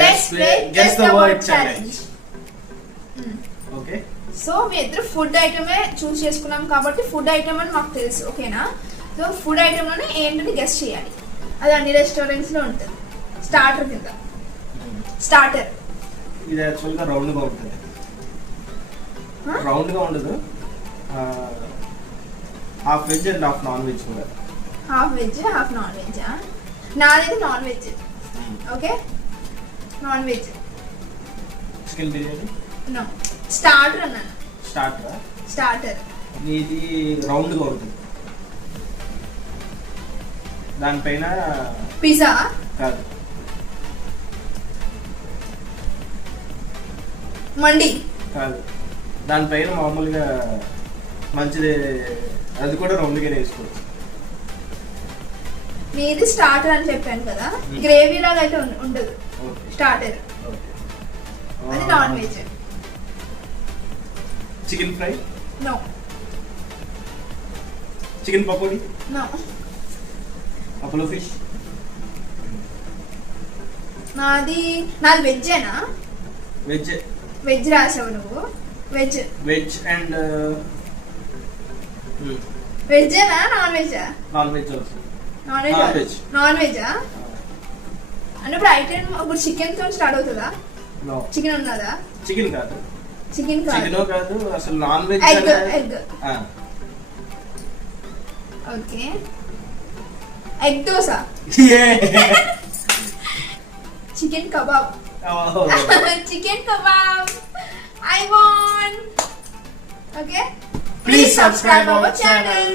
let's play guess the word challenge. Okay. So మీ ఇద్దరు food ఐటమే చూస్ చేసుకున్నాం కాబట్టి ఫుడ్ ఐటమ్ అని మాకు తెలుసు, ఓకేనా? సో ఫుడ్ ఐటమ్ లోనే ఏంటని గెస్ చేయాలి. అది అన్ని రెస్టారెంట్స్ లో ఉంటుంది. స్టార్టర్ కింద. స్టార్టర్ ఇది యాక్చువల్గా రౌండ్ గా ఉంటుంది. రౌండ్ గా ఉండదు. Half veg and half non veg కూడా. Half veg half non veg. నాది non veg. Okay, non veg. Chicken biryani. No, starter అన్నాను. స్టార్టర్. స్టార్టర్. ఇది రౌండ్ గా ఉంటుంది. దానిపైన పిజ్జా కాదు, మండి కాదు, దానిపైన మామూలుగా మంచిది, అది కూడా రౌండ్గానే వేసుకోవచ్చు. మీది స్టార్టర్ అని చెప్పాను కదా, గ్రేవీ లాగా అయితే ఉండదు. స్టార్టర్. అది non veg. Chicken fry. No. Chicken pakodi. No. Apollo fish. నాది వెజ్జేనా? వెజ్. వెజ్ రాసావు నువ్వు. వెజ్. వెజ్ అండ్ వెజ్జేనా నాన్ వెజ్జా? Non veg also. Non veg. Non వెజ్జా? అంటే ఇప్పుడు ఐటమ్ ఇప్పుడు చికెన్ తో స్టార్ట్ అవుతుందా? నో. చికెన్ ఉన్నదా? చికెన్ కాదు. చికెన్ కాదు అసలు non veg. Egg. Egg. Okay, egg dosa. Chicken kebab. Chicken kebab. I won. Okay, please subscribe our channel.